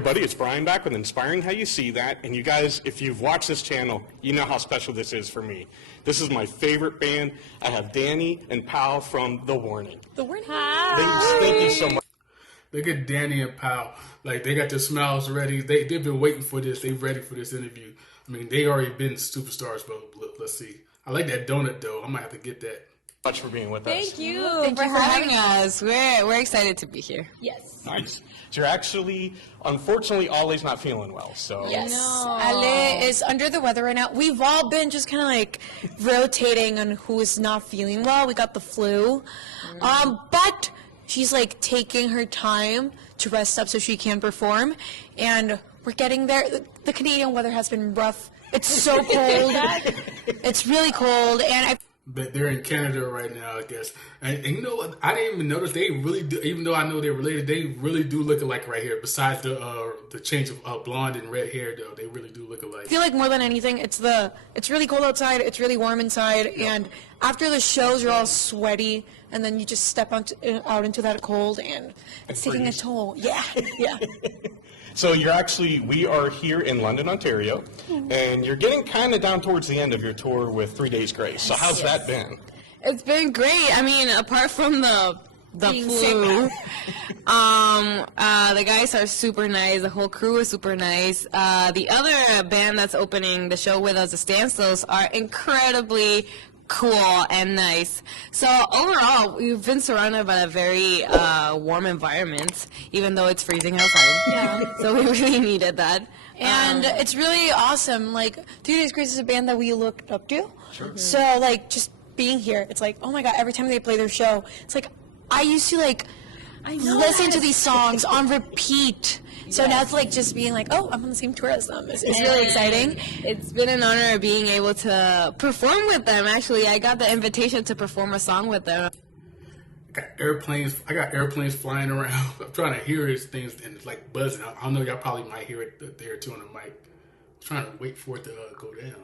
everybody, it's Brian back with Inspiring How You See That. And you guys, if you've watched this channel, you know how special this is for me. This is my favorite band. I have Danny and Pal from The Warning. The Warning. Hi. Thank you so much. Look at Danny and Pal. Like, they got their smiles ready. They've been waiting for this. They're ready for this interview. I mean, they already been superstars, but let's see. I like that donut, though. I might have to get that. Much for being with us. Thank you for having us. We're excited to be here. Yes. Nice. So you're actually, unfortunately, Ali's not feeling well. So yes, Ale is under the weather right now. We've all been just kind of like rotating on who is not feeling well. We got the flu, but she's like taking her time to rest up so she can perform, and we're getting there. The Canadian weather has been rough. It's so cold. It's really cold, and But they're in Canada right now, I guess. And you know what? I didn't even notice they really do. Even though I know they're related, they really do look alike right here. Besides the change of blonde and red hair, though, they really do look alike. I feel like more than anything, it's really cold outside. It's really warm inside, and after the shows, you're all sweaty, and then you just step out into that cold, and it's taking a toll. Yeah, yeah. So we are here in London, Ontario, and you're getting kind of down towards the end of your tour with 3 Days Grace. So how's that been? It's been great. I mean, apart from the flu, the guys are super nice. The whole crew is super nice. The other band that's opening the show with us, the Standstills, are incredibly cool and nice. So overall, we've been surrounded by a very warm environment, even though it's freezing outside. Yeah. So we really needed that. And it's really awesome. Like, 3 Days Grace is a band that we looked up to. Sure. So, like, just being here, it's like, oh my God, every time they play their show, it's like, I used to, like, listen to these songs on repeat. So now it's like just being like, oh, I'm on the same tour as them. It's really exciting. It's been an honor being able to perform with them. Actually, I got the invitation to perform a song with them. I got airplanes flying around. I'm trying to hear these things and it's like buzzing. I know y'all probably might hear it there too on the mic. I'm trying to wait for it to go down.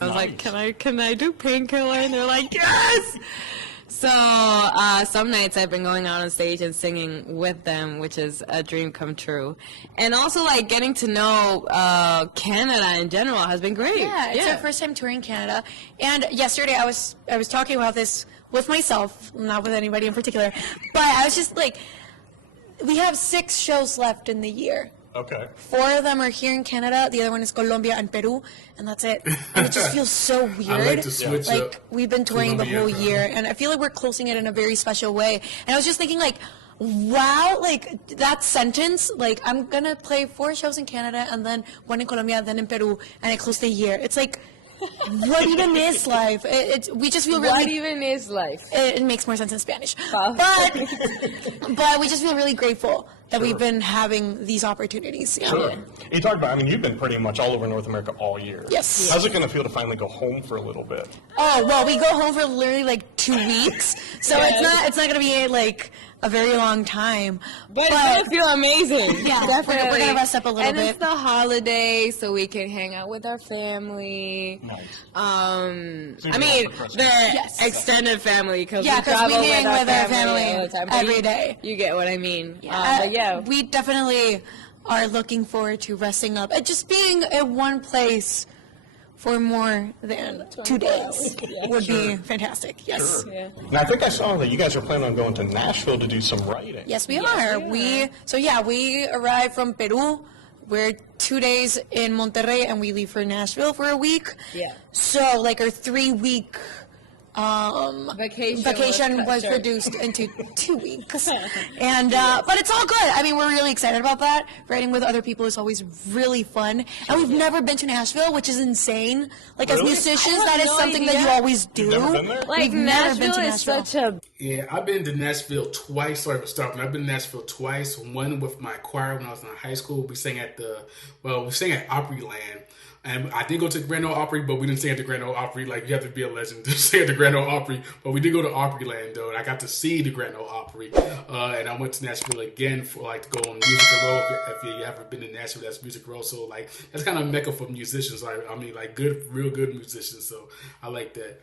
I was like, can I do Painkiller? And they're like, yes! So some nights I've been going out on stage and singing with them, which is a dream come true. And also, like, getting to know Canada in general has been great. Yeah, it's our first time touring Canada. And yesterday I was talking about this with myself, not with anybody in particular. But I was just like, we have 6 shows left in the year. Okay. 4 of them are here in Canada. The other one is Colombia and Peru, and that's it. And it just feels so weird. I like to switch up. Like, we've been touring the whole Colombia, year, and I feel like we're closing it in a very special way. And I was just thinking, like, wow, like, that sentence, like, I'm going to play 4 shows in Canada, and then 1 in Colombia, then in Peru, and I close the year. It's like, what even is life? We just feel really... What even is life? It makes more sense in Spanish. Oh. But we just feel really grateful that we've been having these opportunities. Sure. You talked about, I mean, you've been pretty much all over North America all year. Yes. How's it going to feel to finally go home for a little bit? Oh, well, we go home for literally like 2 weeks. So it's not going to be like a very long time. But it's going to feel amazing. Yeah, definitely. We're going to rest up a little bit. And it's the holiday, so we can hang out with our family. Nice. I mean, the extended family, because we hang with our family all the time. every day. You get what I mean. Yeah. We definitely are looking forward to resting up and just being in one place for more than 2 days would be fantastic. Yes. Sure. Yeah. And I think I saw that you guys are planning on going to Nashville to do some writing. Yes, we are. We arrived from Peru. We're 2 days in Monterrey, and we leave for Nashville for a week. Yeah. So, like, our 3-week vacation was reduced into 2 weeks. And but it's all good. I mean, we're really excited about that. Writing with other people is always really fun. And we've never been to Nashville, which is insane. Like, as musicians, that is something that you always do. Never been there? Like, Nashville is such a... Yeah, I've been to Nashville twice. Sorry for stopping. I've been to Nashville twice. One with my choir when I was in high school. We sang at Opryland. And I did go to the Grand Ole Opry, but we didn't sing at the Grand Ole Opry. Like, you have to be a legend to sing at the Grand Ole Opry. But we did go to Opryland, though, and I got to see the Grand Ole Opry. And I went to Nashville again for, like, to go on Music Row. If you ever been to Nashville, that's Music Row. So, like, that's kind of a mecca for musicians. I mean, like, real good musicians. So I like that.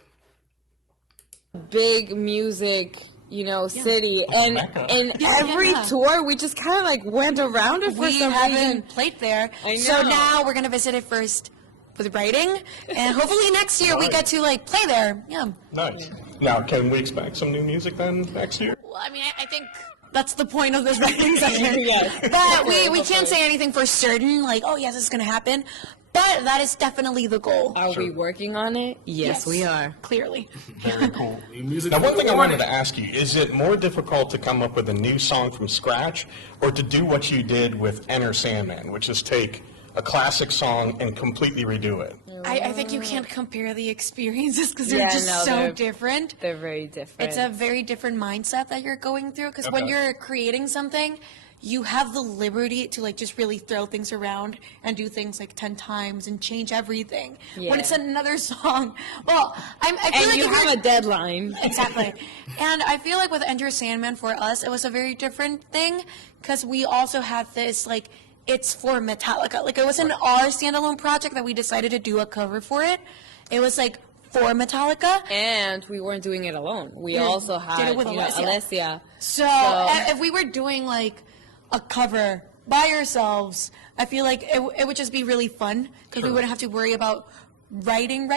Big music city, and Mecca. in every tour we just kind of like went around it for We some haven't reason. played there. I So know. now we're going to visit it first for the writing, and hopefully next year we get to like play there. Yeah. Nice. Now, can we expect some new music then next year? Well, I mean, I think that's the point of this writing session. Yes. But we can't say anything for certain, like, oh, yes, it's going to happen. But that is definitely the goal. Are we working on it? Yes, we are. Clearly. Very cool. New music Now, for one the thing I morning. wanted to ask you, is it more difficult to come up with a new song from scratch or to do what you did with Enter Sandman, which is take a classic song and completely redo it? I think you can't compare the experiences because they're Yeah, just no, so they're- different. They're very different. It's a very different mindset that you're going through because when Okay. you're creating something, you have the liberty to like just really throw things around and do things like 10 times and change everything. Yeah. When it's another song, well, I feel and like you if have you're- a deadline. Exactly. And I feel like with Enter Sandman for us, it was a very different thing because we also had this, like, it's for Metallica. Like, it wasn't our standalone project that we decided to do a cover for it. It was, like, for Metallica. And we weren't doing it alone. We also did had it with Alessia. So, So- if we were doing, like, a cover by ourselves, I feel like it would just be really fun because we wouldn't have to worry about writing,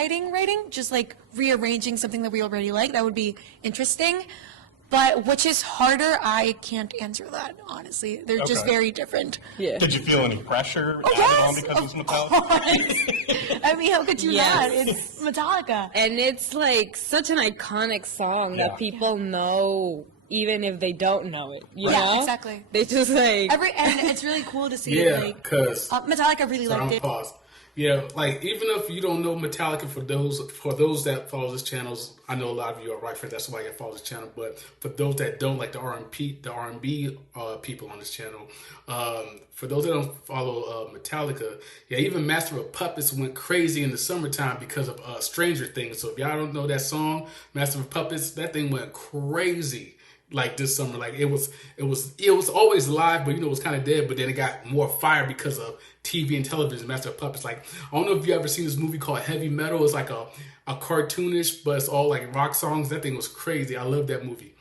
just, like, rearranging something that we already like. That would be interesting. But which is harder, I can't answer that, honestly. They're just Okay. very different. Yeah. Did you feel any pressure Oh, added on yes, because of it's Metallica? course. I mean, how could you Yes. not? It's Metallica. And it's like such an iconic song Yeah. that people know even if they don't know it. You Yeah, know? exactly. They just like And it's really cool to see, Yeah, like, because Metallica really I'm liked it. pause. Yeah, like even if you don't know Metallica, for those that follow this channels, I know a lot of you are right for that's why you follow this channel. But for those that don't, like the R&B people on this channel, for those that don't follow Metallica, yeah, even Master of Puppets went crazy in the summertime because of Stranger Things. So if y'all don't know that song, Master of Puppets, that thing went crazy. Like this summer, like it was always live, but it was kind of dead. But then it got more fire because of TV and television. Master of Puppets. Like I don't know if you ever seen this movie called Heavy Metal. It's like a cartoonish, but it's all like rock songs. That thing was crazy. I love that movie.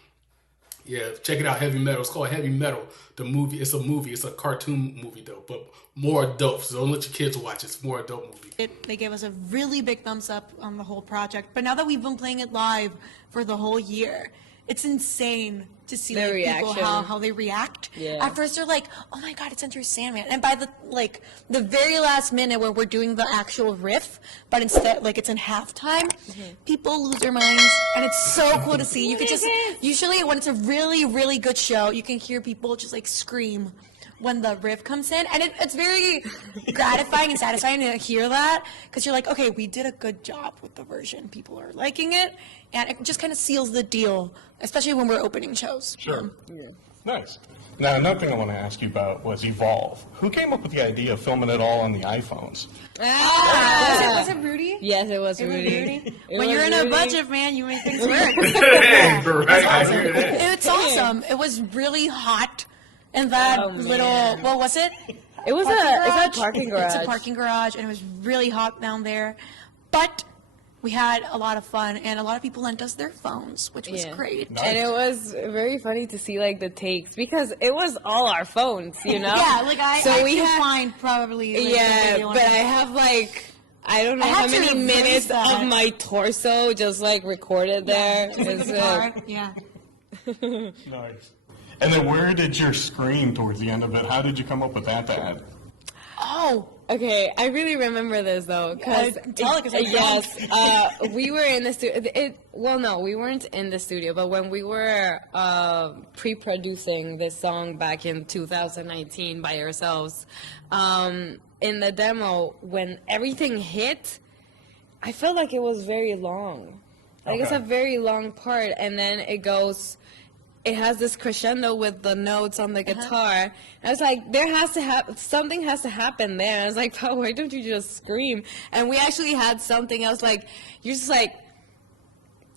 Yeah, check it out. Heavy Metal. It's called Heavy Metal. The movie. It's a movie. It's a cartoon movie though, but more adult. So don't let your kids watch it. It's a more adult movie. They gave us a really big thumbs up on the whole project. But now that we've been playing it live for the whole year, it's insane to see Their like, people reaction. how they react. Yeah. At first they're like, "Oh my God, it's Enter Sandman," and by the very last minute where we're doing the actual riff, but instead like it's in halftime, people lose their minds, and it's so cool to see. You could just usually when it's a really really good show, you can hear people just like scream when the riff comes in, and it's very gratifying and satisfying to hear that because you're like, okay, we did a good job with the version. People are liking it, and it just kind of seals the deal, especially when we're opening shows. Sure. Nice. Now, another thing I want to ask you about was Evolve. Who came up with the idea of filming it all on the iPhones? Was it Rudy? Yes, it was It was Rudy. Rudy? It When was you're in a Rudy. budget, man, you make things work. Right, I hear that. It's awesome. It was really hot in that Oh, little, man. what was it? It was a parking garage. It's a parking garage, and it was really hot down there. But we had a lot of fun, and a lot of people lent us their phones, which was Yeah. great. And it was very funny to see like the takes because it was all our phones, you know. Yeah, like I we can had, find probably. Like, the yeah, video but on I it. have like I don't know I how had to many reverse minutes that. of my torso just like recorded there. It's, Yeah. Nice. And then where did your scream towards the end of it? How did you come up with that to add? Oh, Okay, I really remember this though, because I can tell, 'cause I'm yes, we were in the studio. Well, no, we weren't in the studio, but when we were pre-producing this song back in 2019 by ourselves, in the demo, when everything hit, I felt like it was very long. Like it's Okay. a very long part, and then it goes. It has this crescendo with the notes on the guitar. I was like, something has to happen there. I was like, oh, why don't you just scream? And we actually had something else like, you just like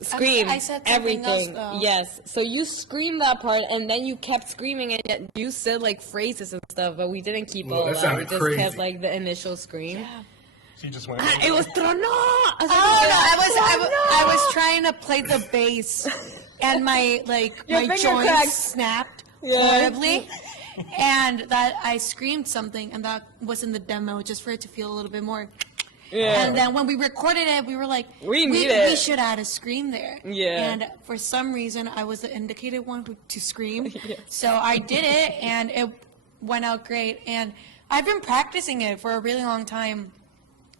scream I said something else, everything. though. Yes. So you screamed that part, and then you kept screaming, and yet you said like phrases and stuff, but we didn't keep Well, all that that. We sounded just crazy. kept like the initial scream. She just went. It was trono. Oh no! I was trying to play the bass and my Your my finger joints cracked. snapped Yeah. horribly, and that I screamed something, and that was in the demo just for it to feel a little bit more. Yeah. And then when we recorded it, we were like, We need it. we should add a scream there. Yeah. And for some reason, I was the indicated one to scream. So I did it, and it went out great. And I've been practicing it for a really long time.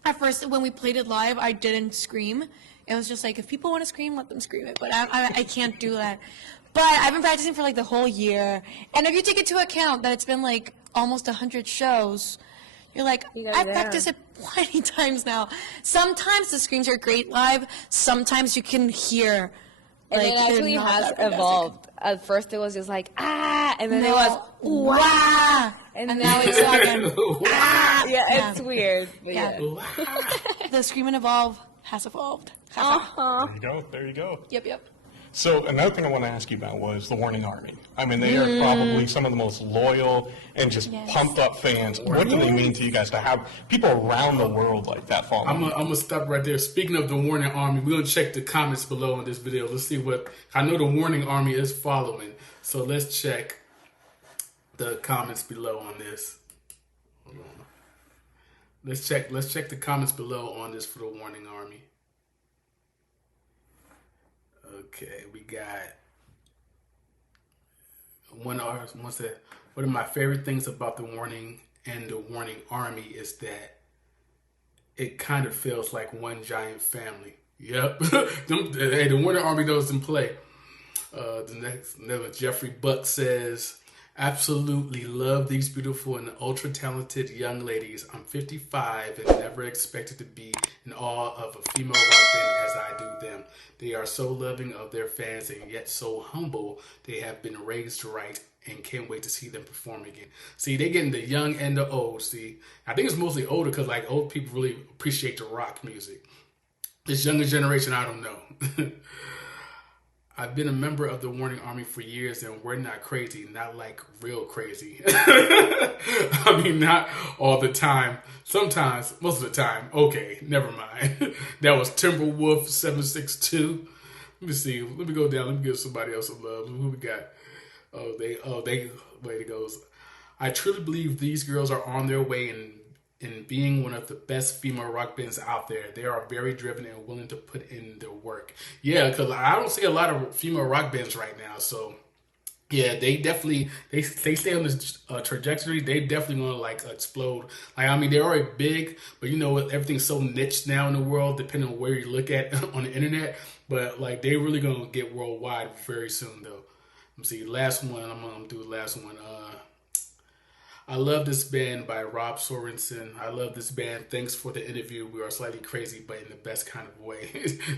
At first, when we played it live, I didn't scream. It was just like, if people want to scream, let them scream it. But I can't do that. But I've been practicing for like the whole year. And if you take into account that it's been like almost 100 shows, you're like, I've practiced it plenty times now. Sometimes the screams are great live. Sometimes you can hear. And like, it they're actually not has that fantastic. evolved. At first it was just like, ah, and then it No. was, Wah! And now it's again. ah. Yeah, Yeah. it's weird. But Yeah. The Scream and Evolve has evolved. Uh-huh. There you go. There you go. Yep. So another thing I want to ask you about was the Warning Army. I mean, they are probably some of the most loyal and just Yes. pumped up fans. What do they mean to you guys to have people around the world like that following? I'm gonna stop right there. Speaking of the Warning Army, we're gonna check the comments below on this video. Let's see what I know the Warning Army is following. So let's check the comments below on this. Hold on. Let's check the comments below on this for the Warning Army. Okay, we got one said, one of my favorite things about the Warning and the Warning Army is that it kind of feels like one giant family. Yep. Hey, the Warning Army doesn't play. Jeffrey Buck says, absolutely love these beautiful and ultra talented young ladies. I'm 55 and never expected to be in awe of a female rock band as I do them. They are so loving of their fans and yet so humble. They have been raised right and can't wait to see them perform again. See, they're getting the young and the old. See, I think it's mostly older because like old people really appreciate the rock music. This younger generation, I don't know. I've been a member of the Warning Army for years, and we're not crazy, not like real crazy. I mean, not all the time. Sometimes, most of the time. Okay, never mind. That was Timberwolf 762. Let me see. Let me go down. Let me give somebody else some love. Who we got? Wait, it goes. I truly believe these girls are on their way in being one of the best female rock bands out there. They are very driven and willing to put in their work. Yeah, because I don't see a lot of female rock bands right now. So, yeah, they definitely, they stay on this trajectory. They definitely want to, like, explode. Like, I mean, they're already big, but, you know, everything's so niche now in the world, depending on where you look at on the internet. But, like, they're really going to get worldwide very soon, though. Let me see, last one. I'm going to do the last one. I love this band by Rob Sorensen. I love this band. Thanks for the interview. We are slightly crazy, but in the best kind of way.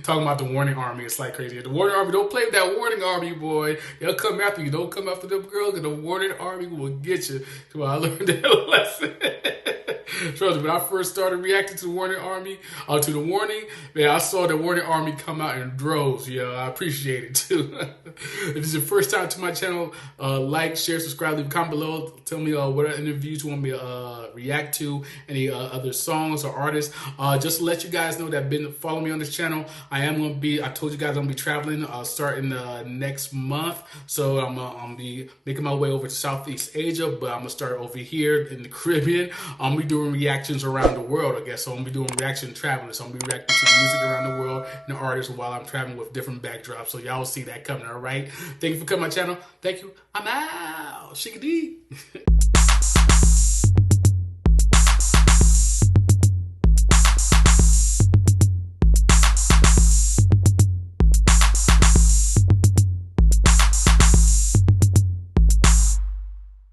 Talking about the Warning Army, it's like crazy. The Warning Army, don't play with that Warning Army, boy. They'll come after you. Don't come after them girls, because the Warning Army will get you. So I learned that lesson. Trust me, when I first started reacting to the Warning Army, to the Warning, man, I saw the Warning Army come out in droves. Yeah, I appreciate it too. If this is your first time to my channel, like, share, subscribe, leave a comment below. Tell me what other interviews you want me to react to, any other songs or artists. Just to let you guys know that follow me on this channel. I told you guys I'm going to be traveling starting next month. So I'm going to be making my way over to Southeast Asia, but I'm going to start over here in the Caribbean. I'm going to be doing reactions around the world, I guess. So I'm going to be doing reaction traveling. So I'm going to be reacting to the music around the world and the artists while I'm traveling with different backdrops. So y'all will see that coming, all right? Thank you for coming to my channel. Thank you. I'm out. Sheik-A-Deak.